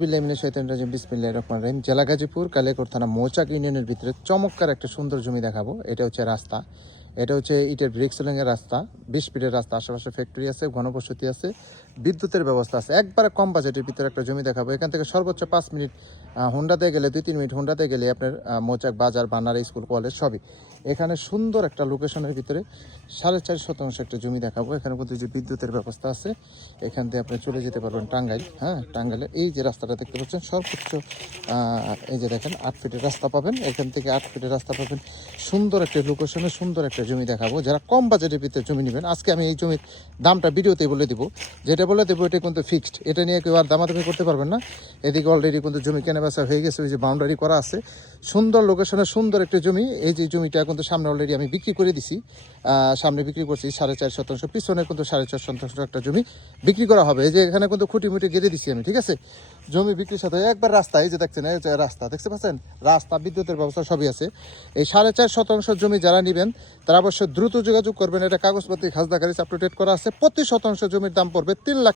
বিসমিল্লাহির রহমানির রহিম। জেলা গাজীপুর, কালিয়াকৈর থানা মৌচাক ইউনিয়নের ভিতরে চমৎকার একটা সুন্দর জমি দেখাবো। এটা হচ্ছে রাস্তা, এটা হচ্ছে ইটের ব্রিক সিলিংয়ের রাস্তা, 20 ফিটের রাস্তা। আশেপাশে ফ্যাক্টরি আছে, ঘনবসতি আছে, বিদ্যুতের ব্যবস্থা আছে। একবারে কম বাজেটের ভিতরে একটা জমি দেখাবো। এখান থেকে সর্বোচ্চ 5 মিনিট হোন্ডাতে গেলে, 2-3 মিনিট হোন্ডাতে গেলে আপনার মৌচাক বাজার, বানারা স্কুল, কলেজ সবই। এখানে সুন্দর একটা লোকেশনের ভিতরে 4.5 শতাংশ একটা জমি দেখাবো। এখানে কিন্তু যে বিদ্যুতের ব্যবস্থা আছে, এখান থেকে আপনি চলে যেতে পারবেন টাঙ্গাইল। হ্যাঁ, টাঙ্গাইলে এই যে রাস্তাটা দেখতে পাচ্ছেন, সর্বোচ্চ এই যে দেখেন 8 ফিটের রাস্তা পাবেন। এখান থেকে 8 ফিটের রাস্তা পাবেন। সুন্দর একটা লোকেশনে সুন্দর একটা জমি দেখাবো। যারা কম বাজেটের ভিতরে জমি নেবেন, আজকে আমি এই জমির দামটা ভিডিওতেই বলে দিব। যেটা বলে দেবো এটা কিন্তু ফিক্সড, এটা নিয়ে কেউ আর দামাদামি করতে পারবেন না। এদিকে অলরেডি কিন্তু জমি কেনাবেচা হয়ে গেছে, ওই যে বাউন্ডারি করা আছে। সুন্দর লোকেশনে সুন্দর একটা জমি। এই যে জমিটা কিন্তু সামনে অলরেডি আমি বিক্রি করে দিছি, সামনে বিক্রি করছি 4.5 শতাংশ, পিছনে কিন্তু 4.5 শতাংশ একটা জমি বিক্রি করা হবে। এই যে এখানে কিন্তু খুঁটি মুটি গেড়ে দিচ্ছি আমি, ঠিক আছে। জমি বিক্রির সাথে একবার রাস্তা, এই যে দেখছেন, এই যে রাস্তা দেখতে পাচ্ছেন, রাস্তা, বিদ্যুতের ব্যবস্থা সবই আছে। এই 4.5 শতাংশ জমি যারা নেবেন তারা অবশ্যই দ্রুত যোগাযোগ করবেন। এটা কাগজপত্র খাজনা খারিজ আপ টু ডেট করা আছে। প্রতি শতাংশ জমির দাম পড়বে 3 লাখ